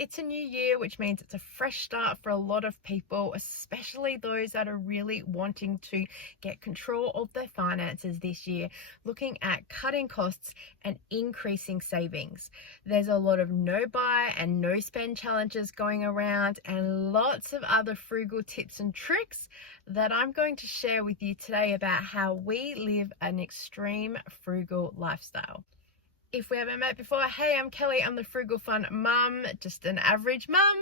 It's a new year, which means it's a fresh start for a lot of people, especially those that are really wanting to get control of their finances this year, looking at cutting costs and increasing savings. There's a lot of no buy and no spend challenges going around and lots of other frugal tips and tricks that I'm going to share with you today about how we live an extreme frugal lifestyle. If we haven't met before, hey, I'm Kelly. I'm the Frugal Fun Mum, just an average mum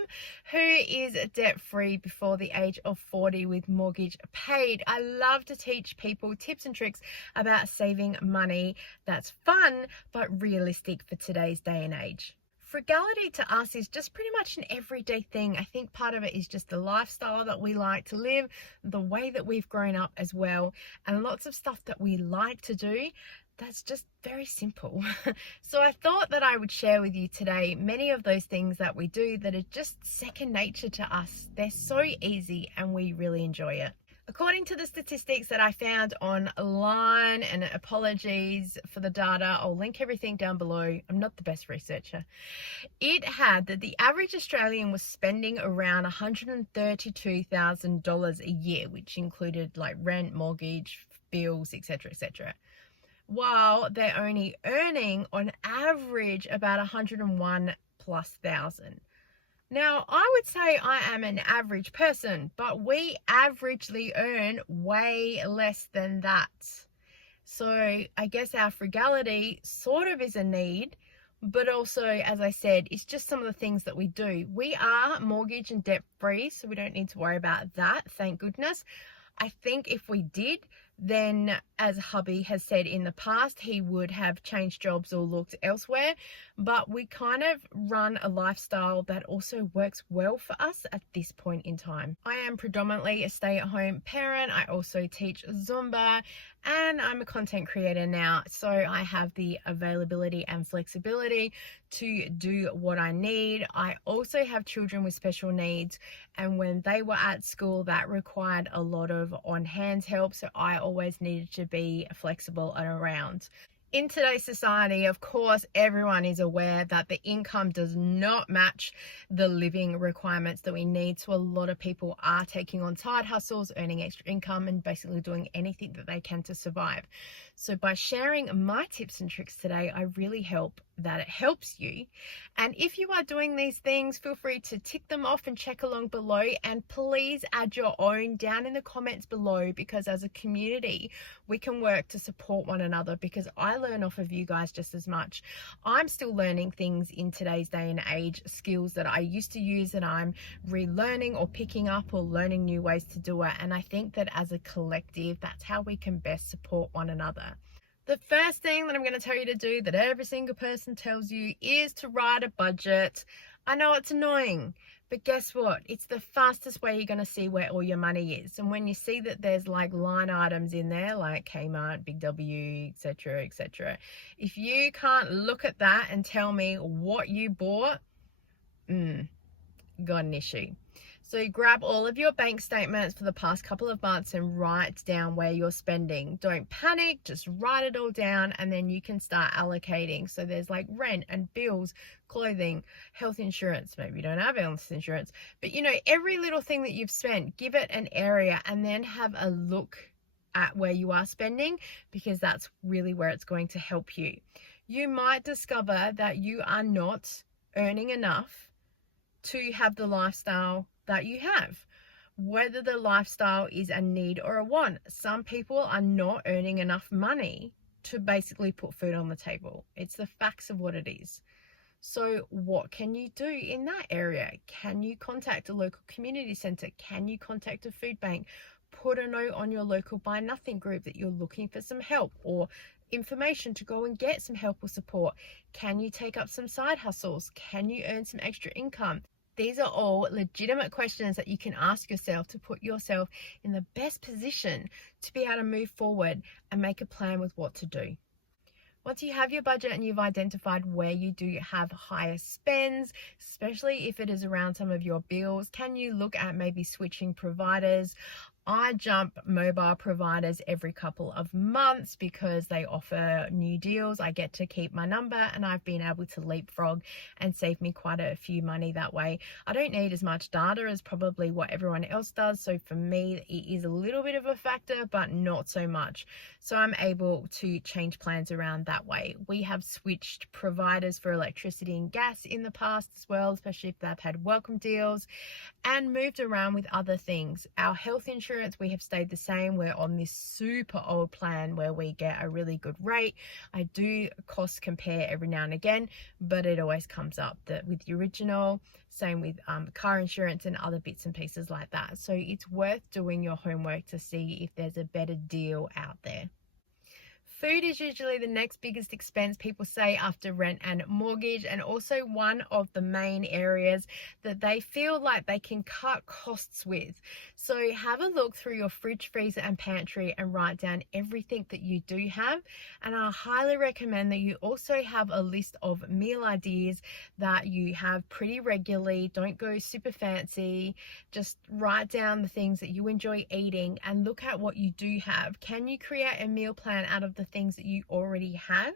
who is debt-free before the age of 40 with mortgage paid. I love to teach people tips and tricks about saving money that's fun but realistic for today's day and age. Frugality to us is just pretty much an everyday thing. I think part of it is just the lifestyle that we like to live, the way that we've grown up as well, and lots of stuff that we like to do that's just very simple. So I thought that I would share with you today many of those things that we do that are just second nature to us. They're so easy and we really enjoy it. According to the statistics that I found online, and apologies for the data, I'll link everything down below. I'm not the best researcher. It had that the average Australian was spending around $132,000 a year, which included like rent, mortgage, bills, etc., etc. While they're only earning on average about 101 plus thousand. Now, I would say I am an average person, but we averagely earn way less than that. So I guess our frugality sort of is a need, but also, as I said, it's just some of the things that we do. We are mortgage and debt free, so we don't need to worry about that, thank goodness. I think if we did, then as hubby has said in the past, he would have changed jobs or looked elsewhere. But we kind of run a lifestyle that also works well for us at this point in time. I am predominantly a stay-at-home parent. I also teach Zumba and I'm a content creator now. So I have the availability and flexibility to do what I need. I also have children with special needs, and when they were at school, that required a lot of on-hand help. So I always needed to be flexible and around. In today's society, of course, everyone is aware that the income does not match the living requirements that we need. So a lot of people are taking on side hustles, earning extra income, and basically doing anything that they can to survive. So by sharing my tips and tricks today, I really hope that it helps you. And if you are doing these things, feel free to tick them off and check along below, and please add your own down in the comments below, because as a community we can work to support one another, because I learn off of you guys just as much. I'm still learning things in today's day and age, skills that I used to use that I'm relearning or picking up or learning new ways to do it. And I think that as a collective, that's how we can best support one another. The first thing that I'm going to tell you to do, that every single person tells you, is to write a budget. I know it's annoying, but guess what? It's the fastest way you're going to see where all your money is. And when you see that there's like line items in there, like Kmart, Big W, etc., etc., if you can't look at that and tell me what you bought, got an issue. So grab all of your bank statements for the past couple of months and write down where you're spending. Don't panic, just write it all down, and then you can start allocating. So there's like rent and bills, clothing, health insurance. Maybe you don't have health insurance, but you know, every little thing that you've spent, give it an area and then have a look at where you are spending, because that's really where it's going to help you. You might discover that you are not earning enough to have the lifestyle that you have, whether the lifestyle is a need or a want. Some people are not earning enough money to basically put food on the table. It's the facts of what it is. So what can you do in that area? Can you contact a local community centre? Can you contact a food bank? Put a note on your local Buy Nothing group that you're looking for some help or information to go and get some help or support. Can you take up some side hustles? Can you earn some extra income? These are all legitimate questions that you can ask yourself to put yourself in the best position to be able to move forward and make a plan with what to do. Once you have your budget and you've identified where you do have higher spends, especially if it is around some of your bills, can you look at maybe switching providers? I jump mobile providers every couple of months because they offer new deals. I get to keep my number, and I've been able to leapfrog and save me quite a few money that way. I don't need as much data as probably what everyone else does. So for me, it is a little bit of a factor, but not so much. So I'm able to change plans around that way. We have switched providers for electricity and gas in the past as well, especially if they've had welcome deals, and moved around with other things. Our health insurance, we have stayed the same. We're on this super old plan where we get a really good rate. I do cost compare every now and again, but it always comes up that with the original. Same with car insurance and other bits and pieces like that. So it's worth doing your homework to see if there's a better deal out there. Food is usually the next biggest expense people say after rent and mortgage, and also one of the main areas that they feel like they can cut costs with. So have a look through your fridge, freezer and pantry and write down everything that you do have. And I highly recommend that you also have a list of meal ideas that you have pretty regularly. Don't go super fancy. Just write down the things that you enjoy eating and look at what you do have. Can you create a meal plan out of the things that you already have,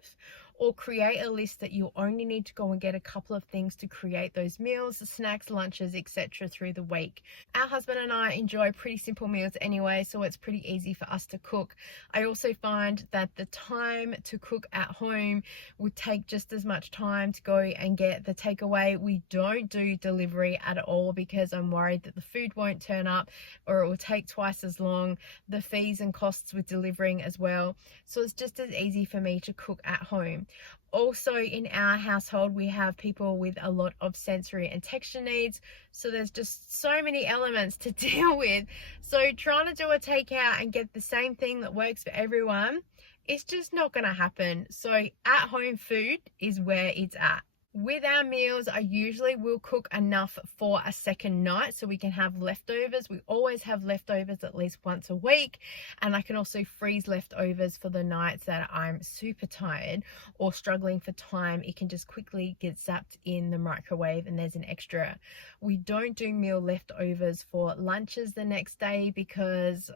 or create a list that you only need to go and get a couple of things to create those meals, snacks, lunches, etc. through the week? Our husband and I enjoy pretty simple meals anyway, so it's pretty easy for us to cook. I also find that the time to cook at home would take just as much time to go and get the takeaway. We don't do delivery at all because I'm worried that the food won't turn up or it will take twice as long, the fees and costs with delivering as well. So it's just as easy for me to cook at home. Also, in our household, we have people with a lot of sensory and texture needs, so there's just so many elements to deal with. So trying to do a takeout and get the same thing that works for everyone, it's just not going to happen. So at home food is where it's at. With our meals, I usually will cook enough for a second night so we can have leftovers. We always have leftovers at least once a week, and I can also freeze leftovers for the nights that I'm super tired or struggling for time. It can just quickly get zapped in the microwave and there's an extra. We don't do meal leftovers for lunches the next day because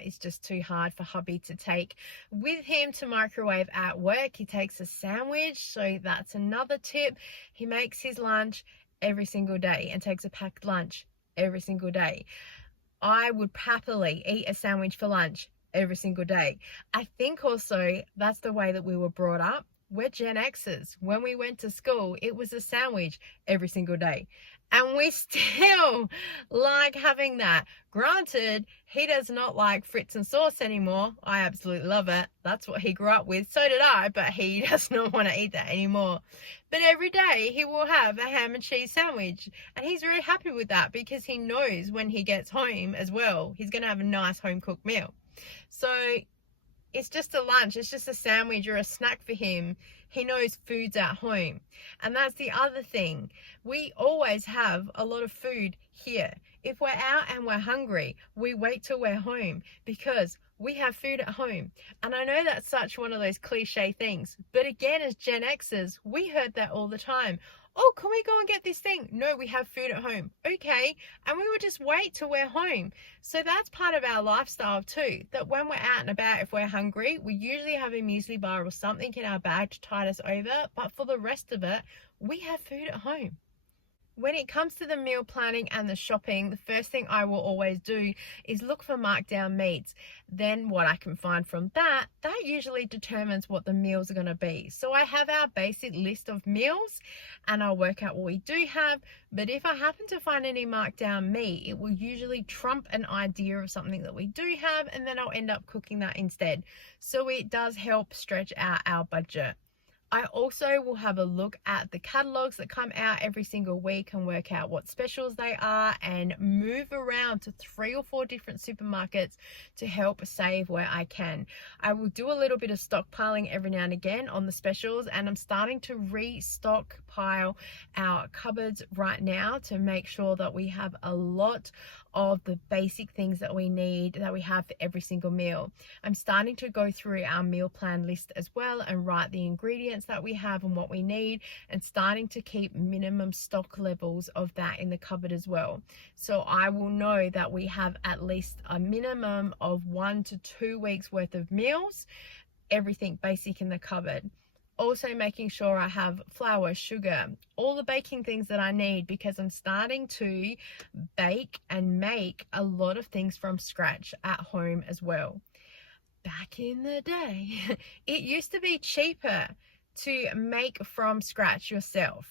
it's just too hard for hubby to take with him to microwave at work. He takes a sandwich, so that's another tip. He makes his lunch every single day and takes a packed lunch every single day. I would happily eat a sandwich for lunch every single day. I think also that's the way that we were brought up. We're Gen Xers. When we went to school, it was a sandwich every single day. And we still like having that. Granted, he does not like Fritz and sauce anymore. I absolutely love it. That's what he grew up with. So did I, but he does not want to eat that anymore. But every day he will have a ham and cheese sandwich. And he's very happy with that because he knows when he gets home as well, he's going to have a nice home cooked meal. So it's just a lunch, it's just a sandwich or a snack for him. He knows food's at home. And that's the other thing. We always have a lot of food here. If we're out and we're hungry, we wait till we're home because we have food at home. And I know that's such one of those cliche things, but again, as Gen Xers, we heard that all the time. Oh, can we go and get this thing? No, we have food at home. Okay. And we would just wait till we're home. So that's part of our lifestyle too, that when we're out and about, if we're hungry, we usually have a muesli bar or something in our bag to tide us over. But for the rest of it, we have food at home. When it comes to the meal planning and the shopping, the first thing I will always do is look for markdown meats. Then what I can find from that usually determines what the meals are going to be. So I have our basic list of meals and I'll work out what we do have. But if I happen to find any markdown meat, it will usually trump an idea of something that we do have, and then I'll end up cooking that instead. So it does help stretch out our budget. I also will have a look at the catalogs that come out every single week and work out what specials they are and move around to 3 or 4 different supermarkets to help save where I can. I will do a little bit of stockpiling every now and again on the specials, and I'm starting to restock stockpile our cupboards right now to make sure that we have a lot of the basic things that we need, that we have for every single meal. I'm starting to go through our meal plan list as well and write the ingredients that we have and what we need, and starting to keep minimum stock levels of that in the cupboard as well. So I will know that we have at least a minimum of 1 to 2 weeks worth of meals, everything basic in the cupboard. Also making sure I have flour, sugar, all the baking things that I need, because I'm starting to bake and make a lot of things from scratch at home as well. Back in the day, it used to be cheaper to make from scratch yourself.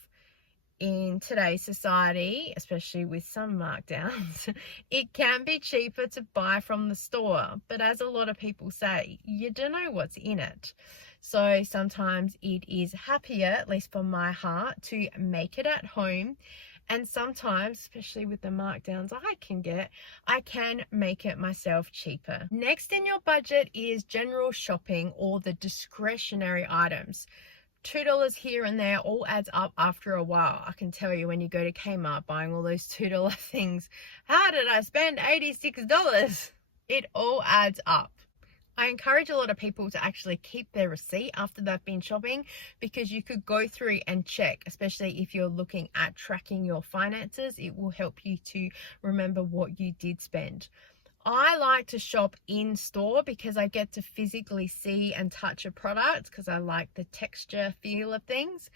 In today's society, especially with some markdowns, it can be cheaper to buy from the store. But as a lot of people say, you don't know what's in it. So sometimes it is happier, at least for my heart, to make it at home. And sometimes, especially with the markdowns I can make it myself cheaper. Next in your budget is general shopping, or the discretionary items. $2 here and there all adds up after a while. I can tell you, when you go to Kmart buying all those $2 things, how did I spend $86? It all adds up. I encourage a lot of people to actually keep their receipt after they've been shopping, because you could go through and check, especially if you're looking at tracking your finances. It will help you to remember what you did spend. I like to shop in store because I get to physically see and touch a product, because I like the texture feel of things.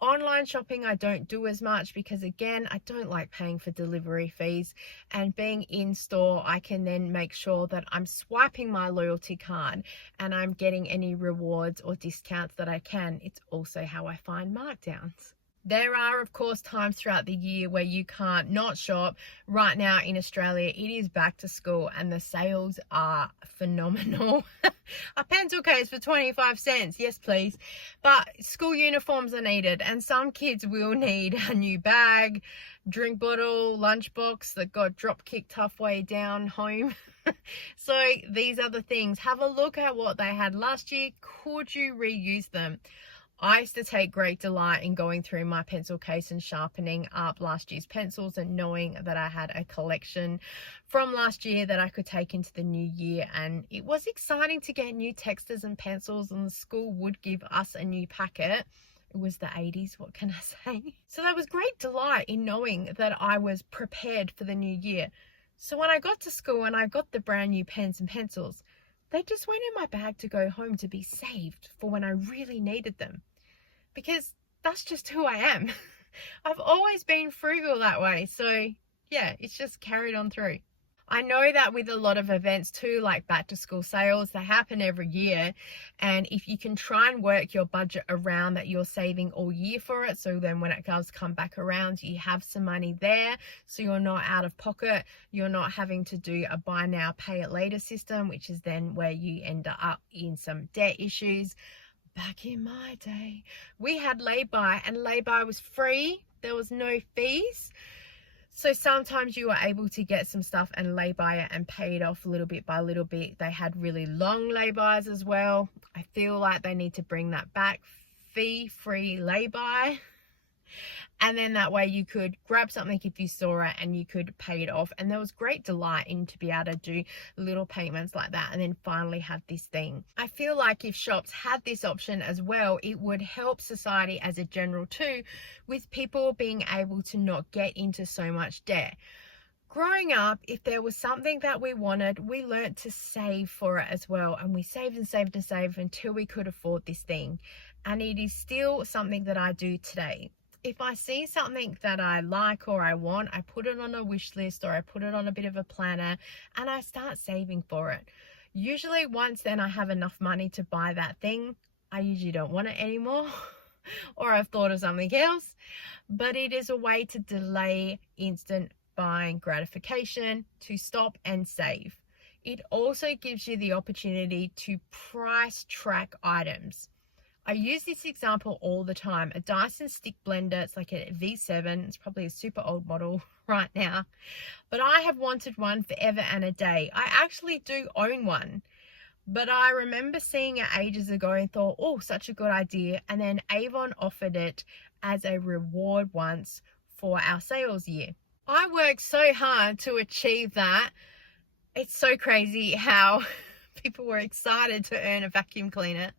Online shopping I don't do as much, because again, I don't like paying for delivery fees, and being in store I can then make sure that I'm swiping my loyalty card and I'm getting any rewards or discounts that I can. It's also how I find markdowns. There are, of course, times throughout the year where you can't not shop. Right now in Australia, it is back to school and the sales are phenomenal. A pencil case for 25 cents, yes please. But school uniforms are needed, and some kids will need a new bag, drink bottle, lunchbox that got drop kicked halfway down home. So these are the things. Have a look at what they had last year. Could you reuse them? I used to take great delight in going through my pencil case and sharpening up last year's pencils, and knowing that I had a collection from last year that I could take into the new year. And it was exciting to get new textures and pencils, and the school would give us a new packet. It was the 80s, what can I say? So there was great delight in knowing that I was prepared for the new year. So when I got to school and I got the brand new pens and pencils, they just went in my bag to go home to be saved for when I really needed them. Because that's just who I am. I've always been frugal that way. So yeah, it's just carried on through. I know that with a lot of events too, like back to school sales, they happen every year. And if you can try and work your budget around that, you're saving all year for it. So then when it does come back around, you have some money there. So you're not out of pocket. You're not having to do a buy now, pay it later system, which is then where you end up in some debt issues. Back in my day, we had lay-by, and lay-by was free. There was no fees. So sometimes you were able to get some stuff and lay-by it and pay it off little bit by little bit. They had really long lay-bys as well. I feel like they need to bring that back. Fee-free lay-by. And then that way you could grab something if you saw it and you could pay it off. And there was great delight in to be able to do little payments like that and then finally have this thing. I feel like if shops had this option as well, it would help society as a general too, with people being able to not get into so much debt. Growing up, if there was something that we wanted, we learnt to save for it as well. And we saved and saved and saved until we could afford this thing. And it is still something that I do today. If I see something that I like or I want, I put it on a wish list or I put it on a bit of a planner and I start saving for it. Usually once then I have enough money to buy that thing, I usually don't want it anymore or I've thought of something else. But it is a way to delay instant buying gratification, to stop and save. It also gives you the opportunity to price track items. I use this example all the time. A Dyson stick blender, it's like a V7. It's probably a super old model right now. But I have wanted one forever and a day. I actually do own one. But I remember seeing it ages ago and thought, oh, such a good idea. And then Avon offered it as a reward once for our sales year. I worked so hard to achieve that. It's so crazy how people were excited to earn a vacuum cleaner.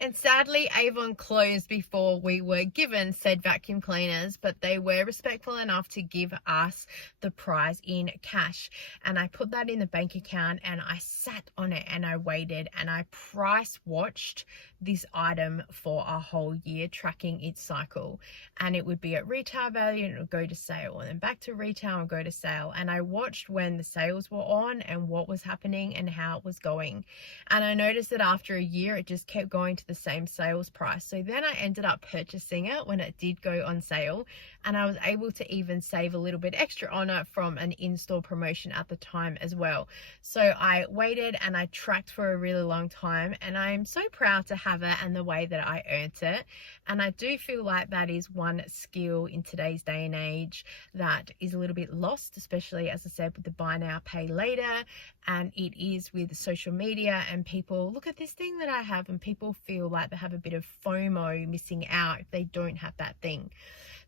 And sadly, Avon closed before we were given said vacuum cleaners, but they were respectful enough to give us the prize in cash. And I put that in the bank account and I sat on it and I waited and I price watched this item for a whole year, tracking its cycle. And it would be at retail value and it would go to sale and then back to retail and go to sale. And I watched when the sales were on and what was happening and how it was going. And I noticed that after a year, it just kept going to the same sales price. So then I ended up purchasing it when it did go on sale, and I was able to even save a little bit extra on it from an in-store promotion at the time as well. So I waited and I tracked for a really long time, and I'm so proud to have it and the way that I earned it. And I do feel like that is one skill in today's day and age that is a little bit lost, especially, as I said, with the buy now, pay later. And it is with social media, and people look at this thing that I have and people feel like they have a bit of FOMO, missing out if they don't have that thing.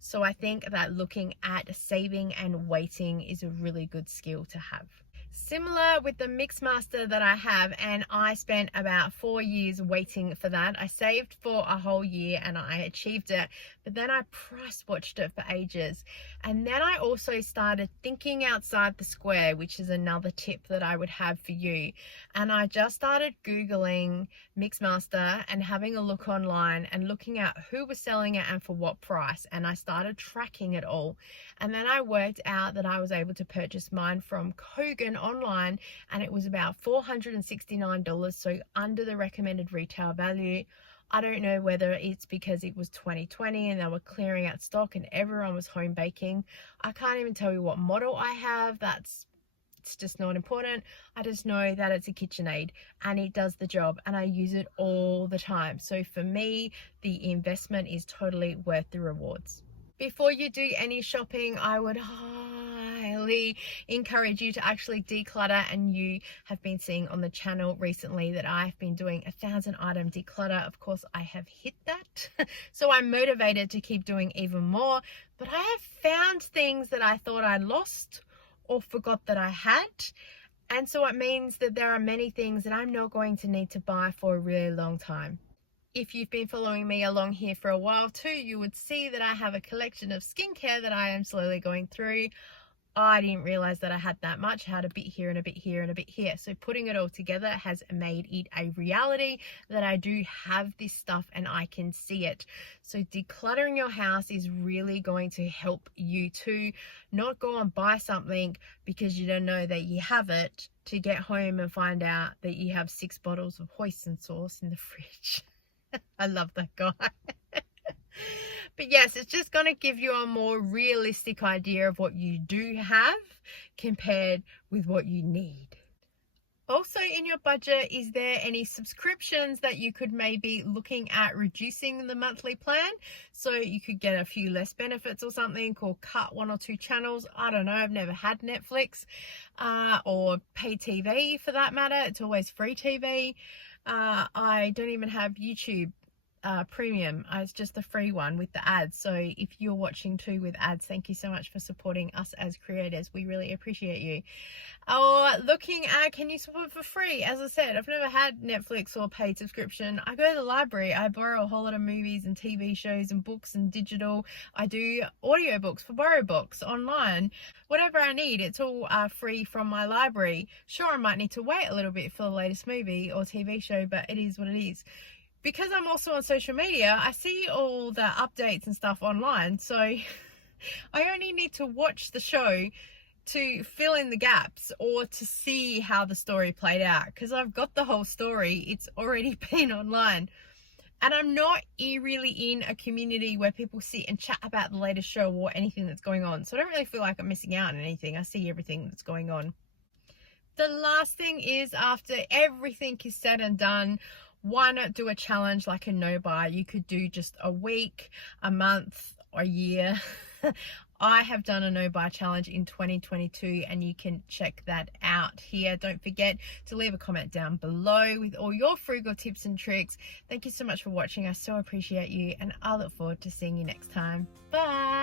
So I think that looking at saving and waiting is a really good skill to have. Similar with the Mixmaster that I have, and I spent about 4 years waiting for that. I saved for a whole year and I achieved it, but then I price watched it for ages. And then I also started thinking outside the square, which is another tip that I would have for you. And I just started Googling Mixmaster and having a look online and looking at who was selling it and for what price. And I started tracking it all. And then I worked out that I was able to purchase mine from Kogan online, and it was about $469, so under the recommended retail value. I don't know whether it's because it was 2020 and they were clearing out stock and everyone was home baking. I can't even tell you what model I have. It's just not important. I just know that it's a KitchenAid and it does the job and I use it all the time. So for me, the investment is totally worth the rewards. Before you do any shopping, I would highly encourage you to actually declutter. And you have been seeing on the channel recently that I've been doing 1,000 item declutter. Of course, I have hit that. So I'm motivated to keep doing even more. But I have found things that I thought I lost or forgot that I had. And so it means that there are many things that I'm not going to need to buy for a really long time. If you've been following me along here for a while too, you would see that I have a collection of skincare that I am slowly going through. I didn't realize that I had that much. I had a bit here and a bit here and a bit here. So putting it all together has made it a reality that I do have this stuff and I can see it. So decluttering your house is really going to help you to not go and buy something because you don't know that you have it, to get home and find out that you have 6 bottles of hoisin sauce in the fridge. I love that guy. But yes, it's just going to give you a more realistic idea of what you do have compared with what you need. Also, in your budget, is there any subscriptions that you could maybe looking at reducing the monthly plan so you could get a few less benefits or something, or cut 1 or 2 channels? I don't know. I've never had Netflix or pay TV for that matter. It's always free TV. I don't even have YouTube premium. It's just the free one with the ads. So if you're watching too with ads, thank you so much for supporting us as creators. We really appreciate you. Or looking at, can you support for free? As I said, I've never had Netflix or paid subscription. I go to the library. I borrow a whole lot of movies and TV shows and books and digital. I do audiobooks for Borrow Books online. Whatever I need, it's all free from my library. Sure, I might need to wait a little bit for the latest movie or TV show, but it is what it is. Because I'm also on social media, I see all the updates and stuff online. So I only need to watch the show to fill in the gaps or to see how the story played out, because I've got the whole story. It's already been online. And I'm not really in a community where people sit and chat about the latest show or anything that's going on. So I don't really feel like I'm missing out on anything. I see everything that's going on. The last thing is, after everything is said and done, why not do a challenge like a no buy? You could do just a week, a month, or a year I have done a no buy challenge in 2022 and you can check that out here. Don't forget to leave a comment down below with all your frugal tips and tricks. Thank you so much for watching. I so appreciate you and I look forward to seeing you next time. Bye.